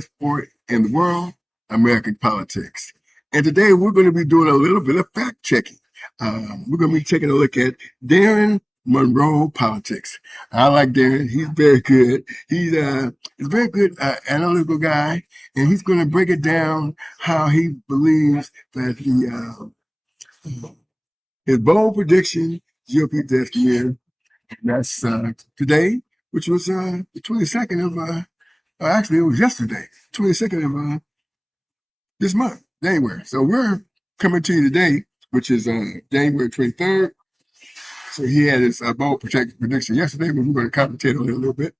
sport in the world, American politics. And today we're going to be doing a little bit of fact checking. We're going to be taking a look at DARREN MONROE politics. I like Darren. He's very good. He's a very good analytical guy, and he's going to break it down how he believes that his bold prediction, GOP death year, that's today, which was the 22nd of, actually it was yesterday, 22nd of this month, January. So we're coming to you today, which is January 23rd. So he had his bold prediction yesterday, but we're going to commentate on it a little bit.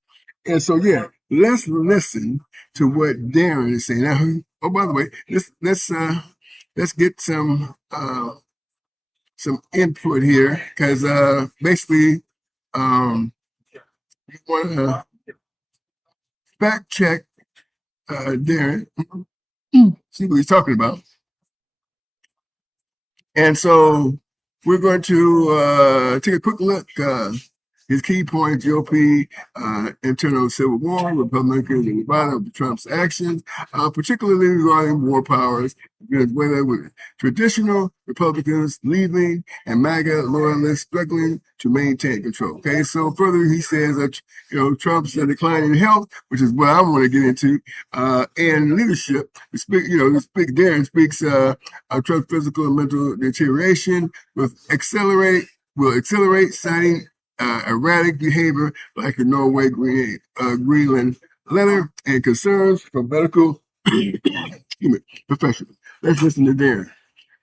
And so, yeah, let's listen to what Darren is saying. Now, oh, by the way, let's get some input here, because basically, we want to fact check Darren, see what he's talking about. And so we're going to take a quick look. His key points: GOP, internal civil war, Republicans in Nevada over Trump's actions, particularly regarding war powers, Venezuela with traditional Republicans leaving and MAGA loyalists struggling to maintain control. Okay, so further he says that Trump's decline in health, which is what I want to get into, and leadership. Darren speaks Trump's physical and mental deterioration will accelerate, citing erratic behavior like the Norway Greenland letter and concerns from medical professionals. Let's listen to Darren.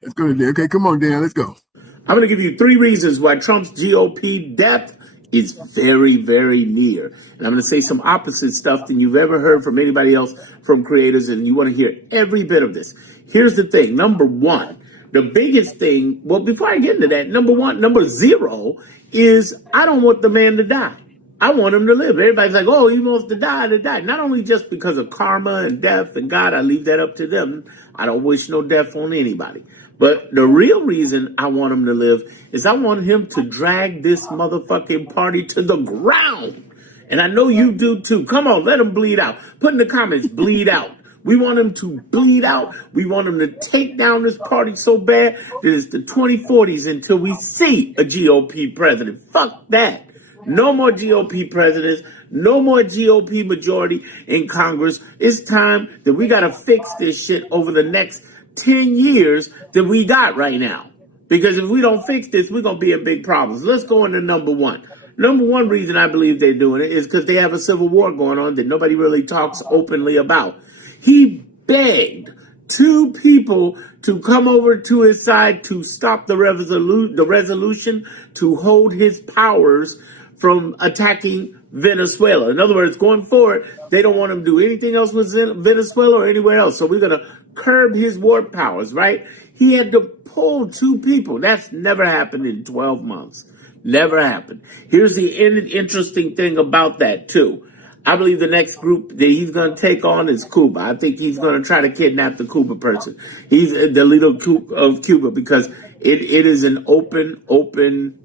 Let's go to Darren. Okay, come on, Darren, let's go. I'm going to give you 3 reasons why Trump's GOP death is very, very near. And I'm going to say some opposite stuff than you've ever heard from anybody else from creators, and you want to hear every bit of this. Here's the thing. Number one, the biggest thing, well, before I get into that, number 0 is I don't want the man to die. I want him to live. Everybody's like, oh, he wants to die, to die. Not only just because of karma and death and God, I leave that up to them. I don't wish no death on anybody. But the real reason I want him to live is I want him to drag this motherfucking party to the ground. And I know you do too. Come on, let him bleed out. Put in the comments, bleed out. We want him to bleed out. We want him to take down this party so bad that it's the 2040s until we see a GOP president. Fuck that. No more GOP presidents. No more GOP majority in Congress. It's time that we got to fix this shit over the next 10 years that we got right now. Because if we don't fix this, we're going to be in big problems. Let's go into number 1. Number 1 reason I believe they're doing it is because they have a civil war going on that nobody really talks openly about. He begged 2 people to come over to his side to stop the resolution to hold his powers from attacking Venezuela. In other words, going forward, they don't want him to do anything else with Venezuela or anywhere else. So we're going to curb his war powers, right? He had to pull 2 people. That's never happened in 12 months. Never happened. Here's the interesting thing about that, too. I believe the next group that he's going to take on is Cuba. I think he's going to try to kidnap the Cuba person. He's the leader of Cuba because it is an open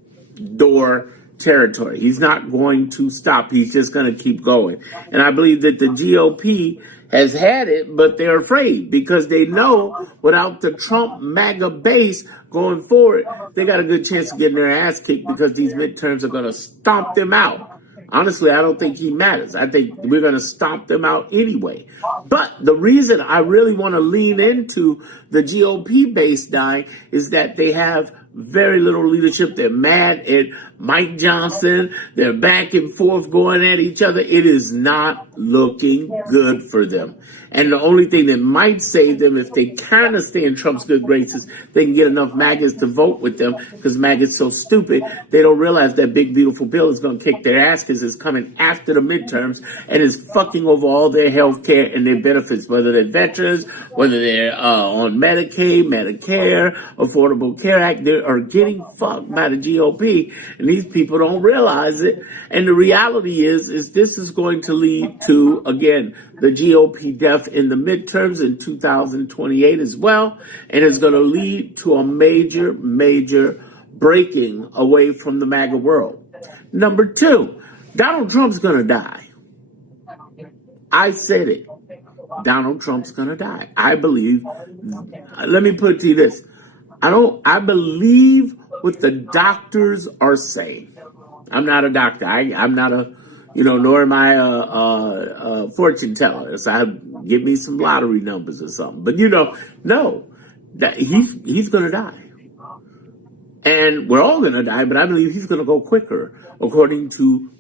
door territory. He's not going to stop. He's just going to keep going. And I believe that the GOP has had it, but they're afraid because they know without the Trump MAGA base going forward, they got a good chance of getting their ass kicked because these midterms are going to stomp them out. Honestly, I don't think he matters. I think we're going to stomp them out anyway. But the reason I really want to lean into the GOP base dying is that they have very little leadership. They're mad at Mike Johnson. They're back and forth going at each other. It is not looking good for them. And the only thing that might save them, if they kind of stay in Trump's good graces, they can get enough MAGAs to vote with them because MAGA's so stupid, they don't realize that big, beautiful bill is going to kick their ass because it's coming after the midterms and is fucking over all their health care and their benefits, whether they're veterans, whether they're on Medicaid, Medicare, Affordable Care Act. They are getting fucked by the GOP, and these people don't realize it. And the reality is this is going to lead to, again, the GOP death in the midterms in 2028 as well, and it's going to lead to a major breaking away from the MAGA world. Number 2, Donald Trump's going to die. I said it. Donald Trump's going to die. I believe, let me put it to you this. I believe what the doctors are saying. I'm not a doctor. I'm not a, nor am I a fortune teller. So give me some lottery numbers or something. But no, that he's going to die, and we're all going to die. But I believe he's going to go quicker, according to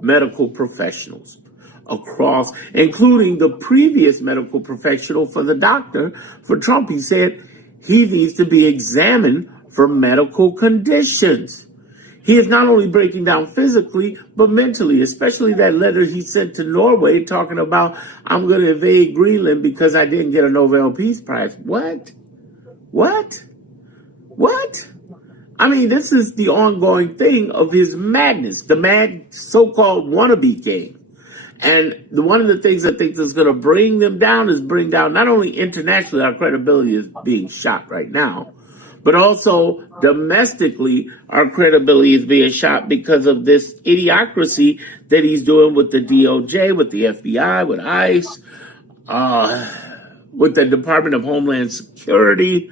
medical professionals across, including the previous medical professional for the doctor for Trump. He said he needs to be examined for medical conditions. He is not only breaking down physically, but mentally, especially that letter he sent to Norway talking about, I'm going to invade Greenland because I didn't get a Nobel Peace Prize. What? I mean, this is the ongoing thing of his madness, the mad so-called wannabe king. And one of the things I think that's going to bring them down is bring down not only internationally, our credibility is being shot right now, but also domestically, our credibility is being shot because of this idiocracy that he's doing with the DOJ, with the FBI, with ICE, with the Department of Homeland Security,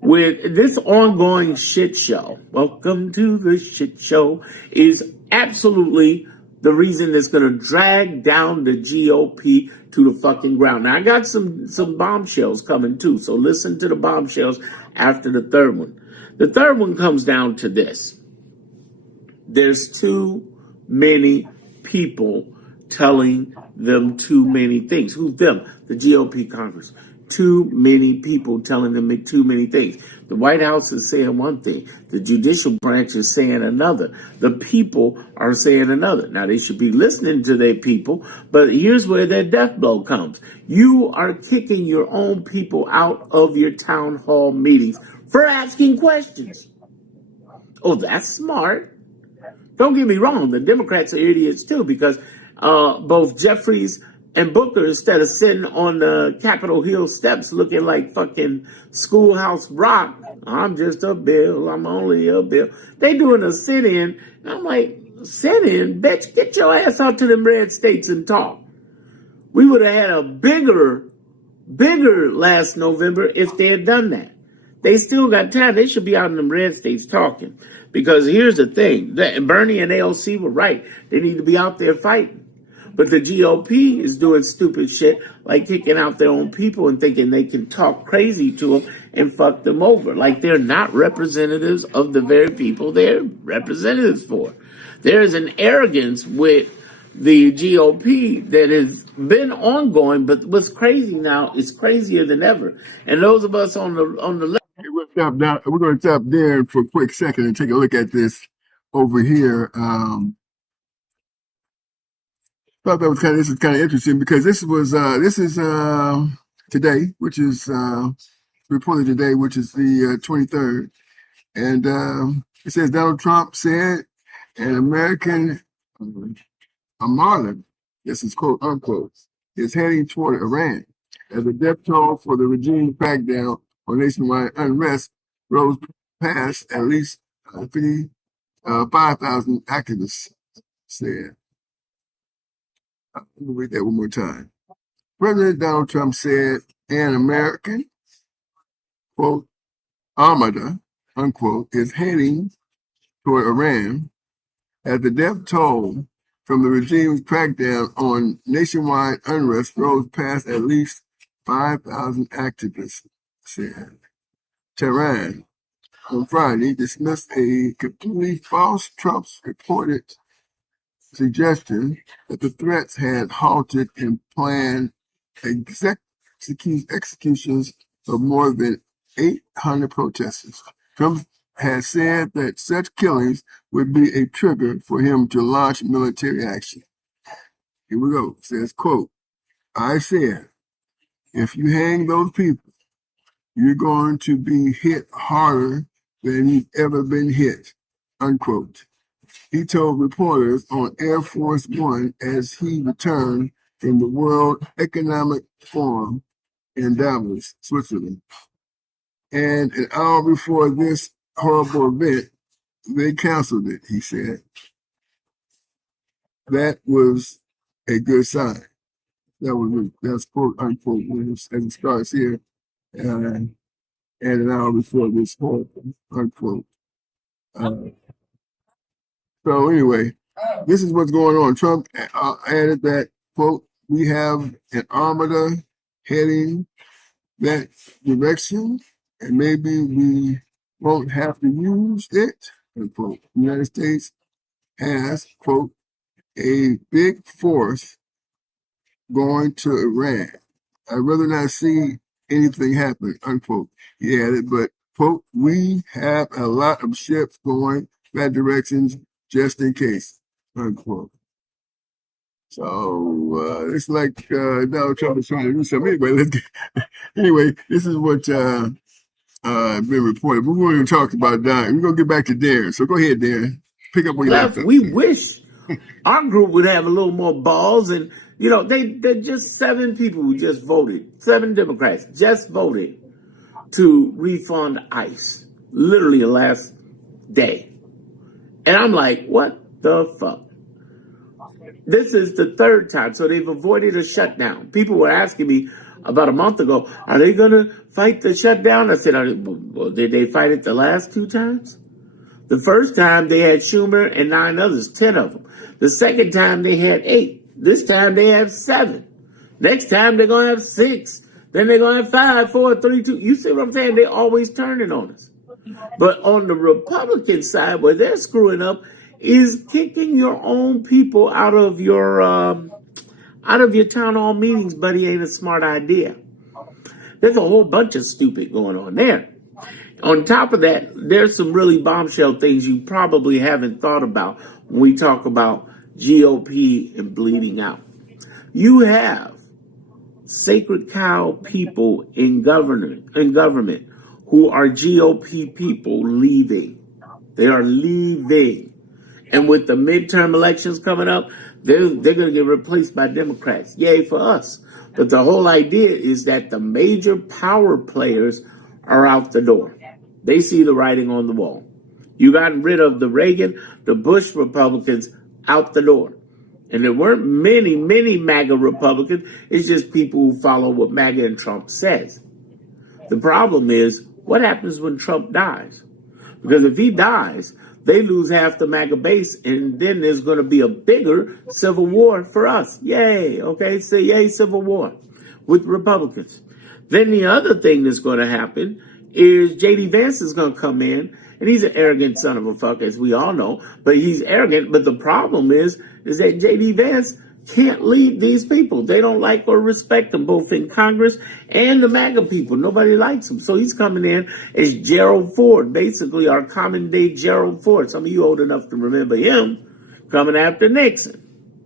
with this ongoing shit show. Welcome to the shit show is absolutely the reason that's going to drag down the GOP to the fucking ground. Now, I got some bombshells coming too, so listen to the bombshells after the third one. The third one comes down to this. There's too many people telling them too many things. Who's them? The GOP Congress. Too many people telling them too many things. The White House is saying one thing. The judicial branch is saying another. The people are saying another. Now, they should be listening to their people, but here's where their death blow comes. You are kicking your own people out of your town hall meetings for asking questions. Oh, that's smart. Don't get me wrong. The Democrats are idiots too, because both Jeffries and Booker, instead of sitting on the Capitol Hill steps looking like fucking Schoolhouse Rock, I'm just a bill, I'm only a bill. They doing a sit-in. I'm like, sit-in? Bitch, get your ass out to them red states and talk. We would have had a bigger last November if they had done that. They still got time. They should be out in them red states talking. Because here's the thing. Bernie and AOC were right. They need to be out there fighting. But the GOP is doing stupid shit like kicking out their own people and thinking they can talk crazy to them and fuck them over. Like they're not representatives of the very people they're representatives for. There is an arrogance with the GOP that has been ongoing, but what's crazy now is crazier than ever. And those of us on the left. We're going to stop there for a quick second and take a look at this over here. Thought that was this is kind of interesting because this is today, which is reported today, which is the 23rd, and it says Donald Trump said an American armada, this is quote unquote, is heading toward Iran as the death toll for the regime crackdown on nationwide unrest rose past at least 5,000 activists said. Let me read that one more time. President Donald Trump said an American, quote, armada, unquote, is heading toward Iran as the death toll from the regime's crackdown on nationwide unrest rose past at least 5,000 activists said. Tehran on Friday dismissed a completely false Trump's reported suggestion that the threats had halted and planned executions of more than 800 protesters. Trump had said that such killings would be a trigger for him to launch military action. Here we go. It says, quote, I said, if you hang those people, you're going to be hit harder than you've ever been hit, unquote. He told reporters on Air Force One as he returned from the World Economic Forum in Davos, Switzerland. And an hour before this horrible event, they canceled it, he said. That was a good sign. That's quote unquote as it starts here, and an hour before this quote unquote. So anyway, this is what's going on. Trump added that quote, we have an armada heading that direction, and maybe we won't have to use it, unquote. The United States has, quote, a big force going to Iran. I'd rather not see anything happen, unquote. He added, but, quote, we have a lot of ships going that directions just in case, unquote. So it's like Donald Trump is trying to do something. Anyway, this is what been reported. We're going to talk about Darren. We're going to get back to Darren. So go ahead, Darren. Pick up where you left off. We wish our group would have a little more balls, and they're just 7 people who just voted. 7 Democrats just voted to refund ICE, literally the last day. And I'm like, what the fuck? This is the 3rd time, so they've avoided a shutdown. People were asking me about a month ago, are they going to fight the shutdown? I said, well, did they fight it the last 2 times? The first time they had Schumer and 9 others, 10 of them. The second time they had 8. This time they have 7. Next time they're going to have 6. Then they're going to have 5, 4, 3, 2. You see what I'm saying? They're always turning on us. But on the Republican side, where they're screwing up, is kicking your own people out of your town hall meetings, buddy, ain't a smart idea. There's a whole bunch of stupid going on there. On top of that, there's some really bombshell things you probably haven't thought about when we talk about GOP and bleeding out. You have sacred cow people in government who are GOP people leaving. They are leaving. And with the midterm elections coming up, they're going to get replaced by Democrats. Yay for us. But the whole idea is that the major power players are out the door. They see the writing on the wall. You got rid of the Reagan, the Bush Republicans out the door. And there weren't many MAGA Republicans. It's just people who follow what MAGA and Trump says. The problem is, what happens when Trump dies? Because if he dies, they lose half the MAGA base, and then there's going to be a bigger civil war for us. Yay, okay? Say yay, civil war with Republicans. Then the other thing that's going to happen is J.D. Vance is going to come in, and he's an arrogant son of a fuck, as we all know, but he's arrogant. But the problem is that J.D. Vance can't lead these people. They don't like or respect him, both in Congress and the MAGA people. Nobody likes him. So he's coming in as Gerald Ford, basically our common day Gerald Ford. Some of you old enough to remember him coming after Nixon.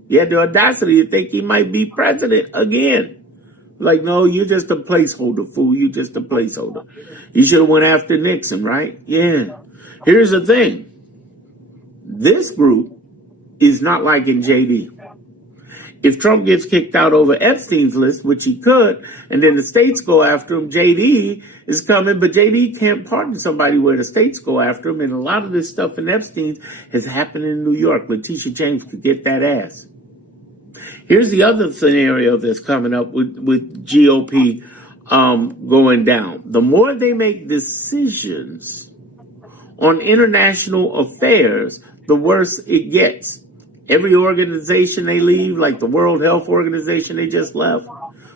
He had the audacity to think he might be president again. Like, no, you're just a placeholder, fool. You're just a placeholder. You should have went after Nixon, right? Yeah. Here's the thing. This group is not like in JD. If Trump gets kicked out over Epstein's list, which he could, and then the states go after him, JD is coming, but JD can't pardon somebody where the states go after him, and a lot of this stuff in Epstein's has happened in New York. Letitia James could get that ass. Here's the other scenario that's coming up with GOP going down. The more they make decisions on international affairs, the worse it gets. Every organization they leave, like the World Health Organization they just left,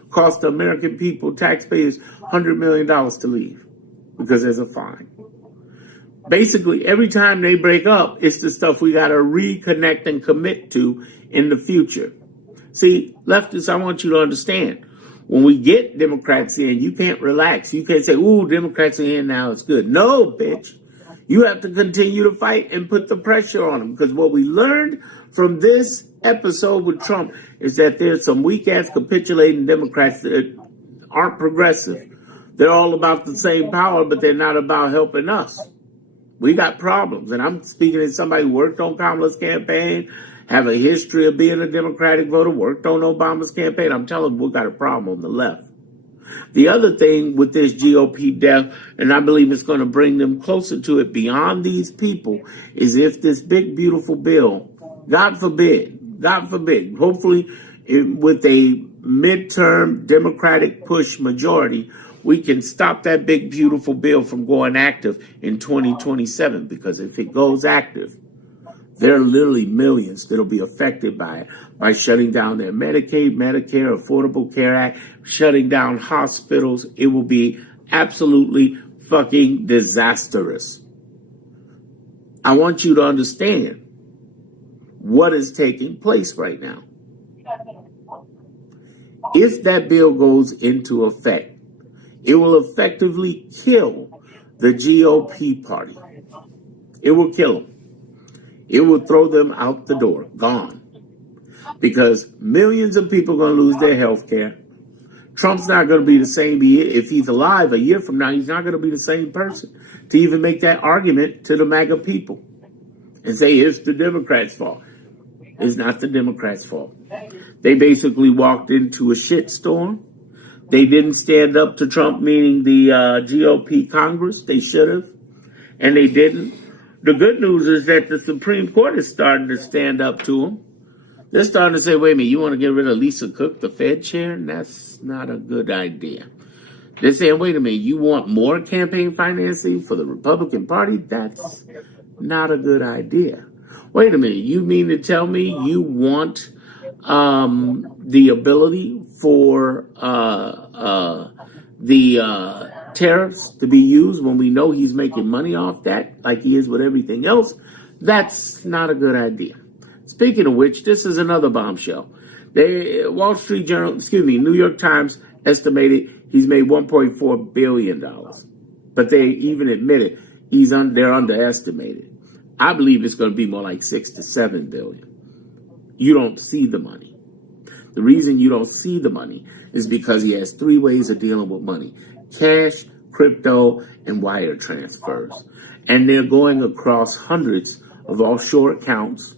cost the American people, taxpayers, $100 million to leave because there's a fine. Basically, every time they break up, it's the stuff we got to reconnect and commit to in the future. See, leftists, I want you to understand, when we get Democrats in, you can't relax. You can't say, ooh, Democrats are in now, it's good. No, bitch. You have to continue to fight and put the pressure on them, because what we learned from this episode with Trump is that there's some weak-ass capitulating Democrats that aren't progressive. They're all about the same power, but they're not about helping us. We got problems, and I'm speaking as somebody who worked on Kamala's campaign, have a history of being a Democratic voter, worked on Obama's campaign. I'm telling you, we got a problem on the left. The other thing with this GOP death, and I believe it's going to bring them closer to it beyond these people, is if this big, beautiful bill, God forbid, hopefully with a midterm Democratic push majority, we can stop that big, beautiful bill from going active in 2027. Because if it goes active, there are literally millions that'll be affected by it, by shutting down their Medicaid, Medicare, Affordable Care Act, shutting down hospitals. It will be absolutely fucking disastrous. I want you to understand what is taking place right now. If that bill goes into effect, it will effectively kill the GOP party. It will kill them. It will throw them out the door, gone. Because millions of people are going to lose their health care. Trump's not going to be the same. If he's alive a year from now, he's not going to be the same person to even make that argument to the MAGA people and say it's the Democrats' fault. It's not the Democrats' fault. They basically walked into a shitstorm. They didn't stand up to Trump, meaning the GOP Congress. They should have, and they didn't. The good news is that the Supreme Court is starting to stand up to him. They're starting to say, wait a minute, you want to get rid of Lisa Cook, the Fed chair? That's not a good idea. They're saying, wait a minute, you want more campaign financing for the Republican Party? That's not a good idea. Wait a minute, you mean to tell me you want the ability for the tariffs to be used when we know he's making money off that, like he is with everything else? That's not a good idea. Speaking of which, this is another bombshell. Wall Street Journal, New York Times estimated he's made $1.4 billion. But they even admitted they're underestimated. I believe it's going to be more like 6 to 7 billion. You don't see the money. The reason you don't see the money is because he has 3 ways of dealing with money: cash, crypto, and wire transfers. And they're going across hundreds of offshore accounts,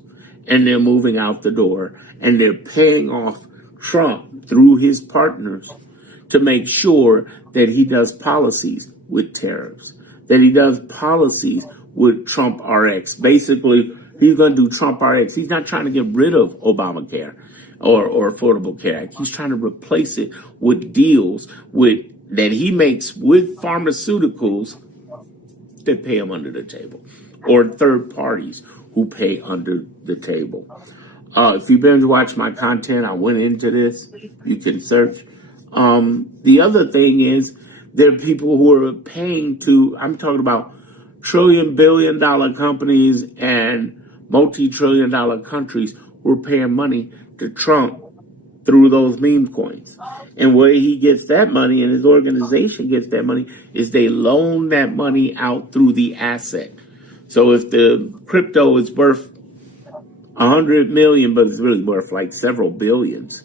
and they're moving out the door, and they're paying off Trump through his partners to make sure that he does policies with tariffs, that he does policies with Trump RX. Basically, he's going to do Trump RX. He's not trying to get rid of Obamacare or Affordable Care Act. He's trying to replace it with deals that he makes with pharmaceuticals that pay him under the table, or third parties who pay under the table. If you've been to watch my content, I went into this. You can search. The other thing is there are people who are paying I'm talking about trillion-billion-dollar companies and multi-trillion-dollar countries who are paying money to Trump through those meme coins. And where he gets that money and his organization gets that money is they loan that money out through the asset. So if the crypto is worth 100 million, but it's really worth like several billions,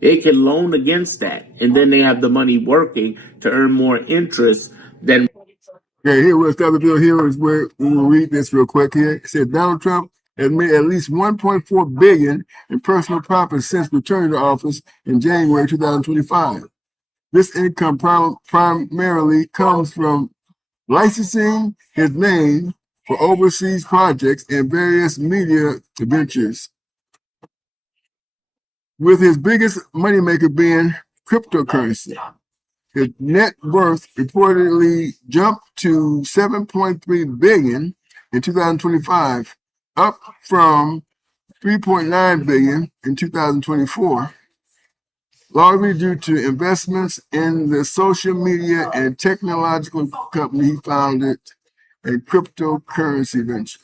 they can loan against that. And then they have the money working to earn more interest than. Okay, here was the other bill. Here is where we will read this real quick here. It said Donald Trump has made at least $1.4 billion in personal profits since returning to office in January 2025. This income primarily comes from licensing his name for overseas projects and various media ventures, with his biggest moneymaker being cryptocurrency. His net worth reportedly jumped to $7.3 billion in 2025, up from $3.9 billion in 2024, largely due to investments in the social media and technological company he founded and cryptocurrency ventures.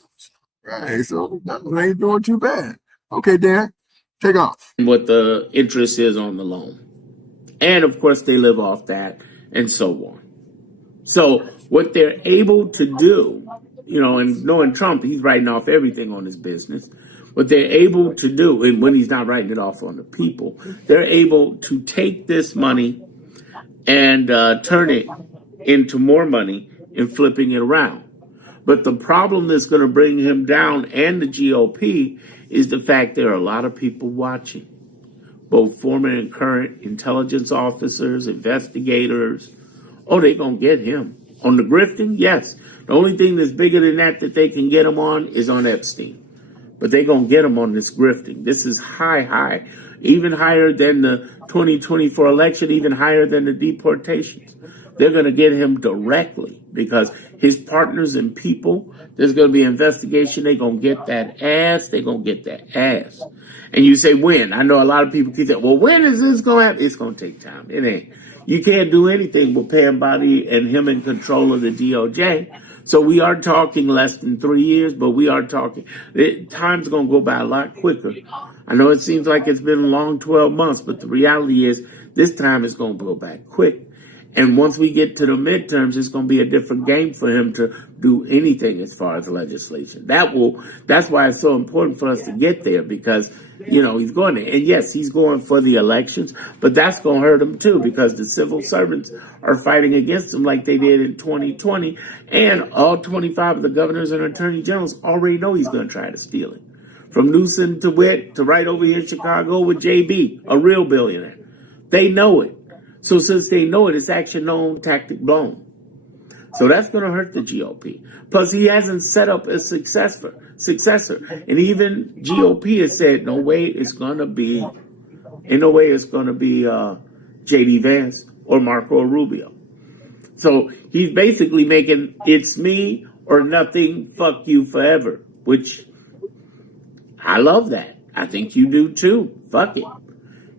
Right, so they ain't doing too bad. Okay, Dan, take off. What the interest is on the loan. And of course, they live off that and so on. So what they're able to do, and knowing Trump, he's writing off everything on his business. What they're able to do, and when he's not writing it off on the people, they're able to take this money and turn it into more money and flipping it around. But the problem that's going to bring him down and the GOP is the fact there are a lot of people watching. Both former and current intelligence officers, investigators. Oh, they're going to get him. On the grifting, yes. The only thing that's bigger than that they can get him on is on Epstein. But they're going to get him on this grifting. This is high. even higher than the 2024 election, even higher than the deportations. They're going to get him directly because his partners and people, there's going to be an investigation. They're going to get that ass. They're going to get that ass. And you say, when? I know a lot of people keep saying, well, when is this going to happen? It's going to take time. It ain't. You can't do anything with Pam Bondi and him in control of the DOJ. So we are talking less than 3 years, but we are talking. Time's going to go by a lot quicker. I know it seems like it's been a long 12 months, but the reality is this time is going to go by quick. And once we get to the midterms, it's going to be a different game for him to do anything as far as legislation. That's why it's so important for us to get there because, he's going there. And yes, he's going for the elections, but that's going to hurt him too because the civil servants are fighting against him like they did in 2020. And all 25 of the governors and attorney generals already know he's going to try to steal it. From Newsom to Witt to right over here in Chicago with JB, a real billionaire. They know it. So since they know it, it's action known, tactic blown. So that's going to hurt the GOP. Plus, he hasn't set up a successor. And even GOP has said, no way it's going to be J.D. Vance or Marco Rubio. So he's basically making it's me or nothing, fuck you forever, which I love that. I think you do too. Fuck it.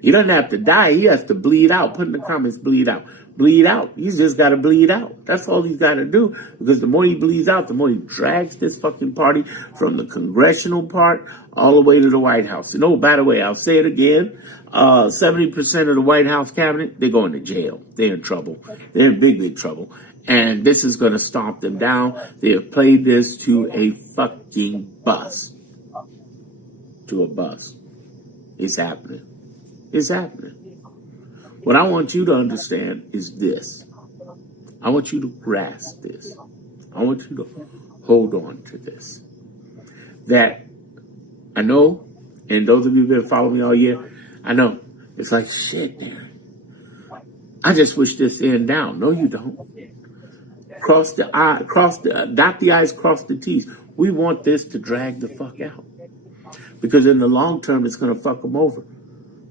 He doesn't have to die. He has to bleed out. Put in the comments, bleed out. Bleed out. He's just got to bleed out. That's all he's got to do. Because the more he bleeds out, the more he drags this fucking party from the congressional part all the way to the White House. And by the way, I'll say it again. 70% of the White House cabinet, they're going to jail. They're in trouble. They're in big, big trouble. And this is going to stomp them down. They have played this to a fucking bus. To a bus. It's happening. It's happening. What I want you to understand is this. I want you to grasp this. I want you to hold on to this. That I know, and those of you who have been following me all year, I know, it's like, shit, Darren. I just wish this end down. No, you don't. Dot the I's, cross the T's. We want this to drag the fuck out. Because in the long term, it's going to fuck them over.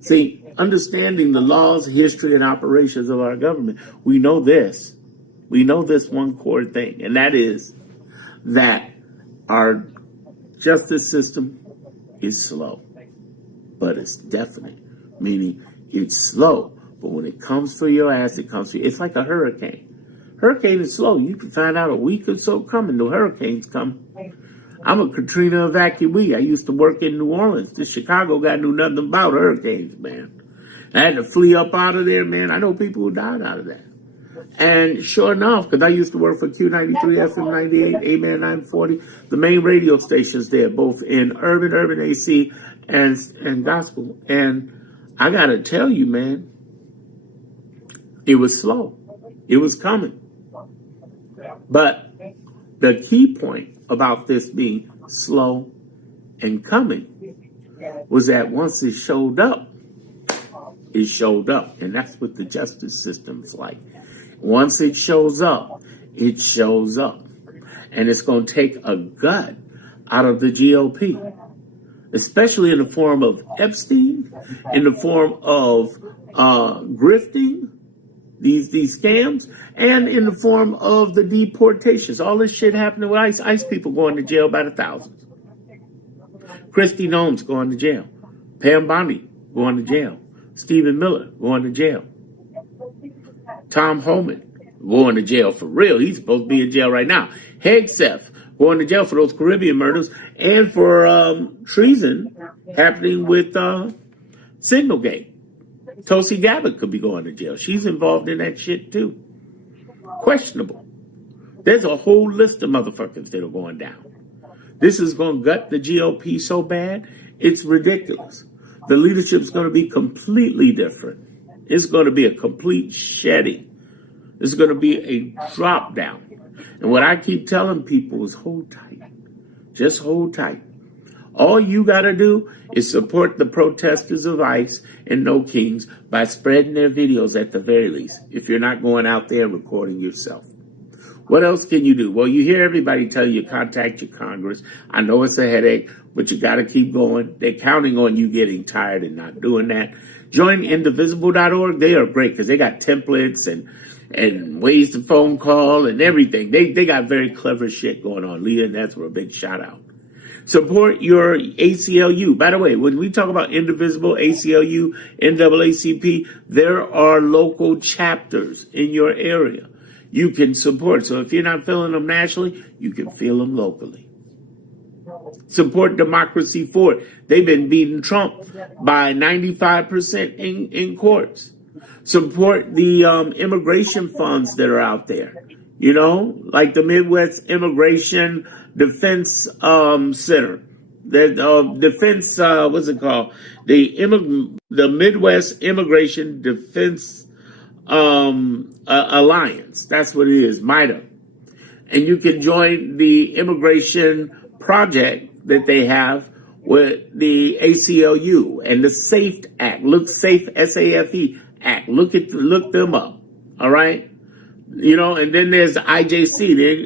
See, understanding the laws, history, and operations of our government, we know this. We know this one core thing, and that is that our justice system is slow, but it's definite, meaning it's slow, but when it comes for your ass, it comes for you. It's like a hurricane. Hurricane is slow. You can find out a week or so coming. The hurricane's coming. I'm a Katrina evacuee. I used to work in New Orleans. The Chicago guy knew nothing about hurricanes, man. I had to flee up out of there, man. I know people who died out of that. And sure enough, because I used to work for Q93, FM 98, A-Man 940, the main radio stations there, both in urban AC, and gospel. And I got to tell you, man, it was slow. It was coming. But the key point about this being slow and coming was that once it showed up. And that's what the justice system's like. Once it shows up, it shows up. And it's going to take a gut out of the GOP, especially in the form of Epstein, in the form of grifting, these scams, and in the form of the deportations. All this shit happening with ICE. ICE people going to jail by the thousands. Christy Nones going to jail. Pam Bondi going to jail. Stephen Miller going to jail. Tom Homan going to jail for real. He's supposed to be in jail right now. Hegseth going to jail for those Caribbean murders and for treason happening with Signalgate. Tulsi Gabbard could be going to jail. She's involved in that shit too. Questionable. There's a whole list of motherfuckers that are going down. This is going to gut the GOP so bad, it's ridiculous. The leadership's going to be completely different. It's going to be a complete shedding. It's going to be a drop down. And what I keep telling people is hold tight. Just hold tight. All you got to do is support the protesters of ICE and No Kings by spreading their videos at the very least, if you're not going out there and recording yourself. What else can you do? Well, you hear everybody tell you contact your Congress. I know it's a headache, but you got to keep going. They're counting on you getting tired and not doing that. Join indivisible.org. They are great because they got templates and ways to phone call and everything. They got very clever shit going on. Leah, that's for a big shout out. Support your ACLU. By the way, when we talk about Indivisible, ACLU, NAACP, there are local chapters in your area you can support. So if you're not feeling them nationally, you can feel them locally. Support Democracy Forward. They've been beating Trump by 95% in courts. Support the immigration funds that are out there. You know, like the Midwest Immigration Defense Center. The defense, what's it called? The Midwest Immigration Defense Alliance. That's what it is, MIDA. And you can join the immigration project that they have with the ACLU and the SAFE Act. Look, SAFE, SAFE Act. Look them up. All right. You know, and then there's the IJC,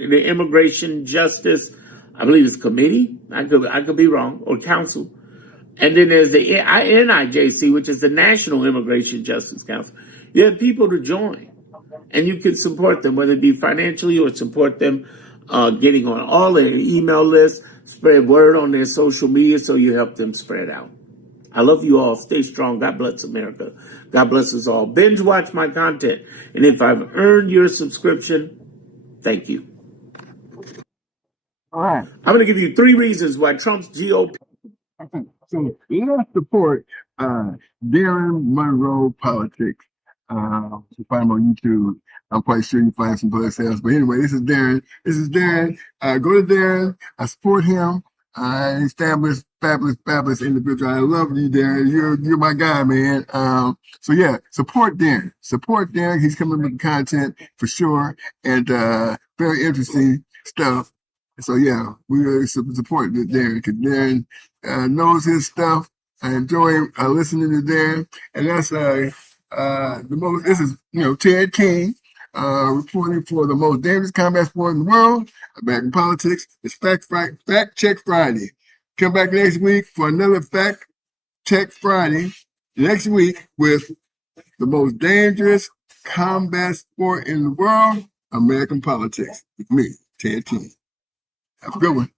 the Immigration Justice, I believe it's committee. I could be wrong, or council. And then there's the NIJC, which is the National Immigration Justice Council. You have people to join, and you can support them, whether it be financially or support them getting on all their email lists, spread word on their social media so you help them spread out. I love you all. Stay strong. God bless America. God bless us all. Binge watch my content. And if I've earned your subscription, thank you. All right. I'm going to give you 3 reasons why Trump's GOP. Okay. So let's support DARREN MONROE Politics. You find him on YouTube. I'm quite sure you find some other sales. But anyway, this is DARREN. Go to DARREN. I support him. Established fabulous individual. I love you, DARREN. You're my guy, man. So yeah, support DARREN. Support DARREN. He's coming with content for sure, and very interesting stuff. So yeah, we really support DARREN because DARREN knows his stuff. I enjoy listening to DARREN, and that's the most. This is Ted King. Reporting for the most dangerous combat sport in the world, American politics. It's Fact Check Friday. Come back next week for another Fact Check Friday next week with the most dangerous combat sport in the world, American politics. With me, Ted King. Have a good one.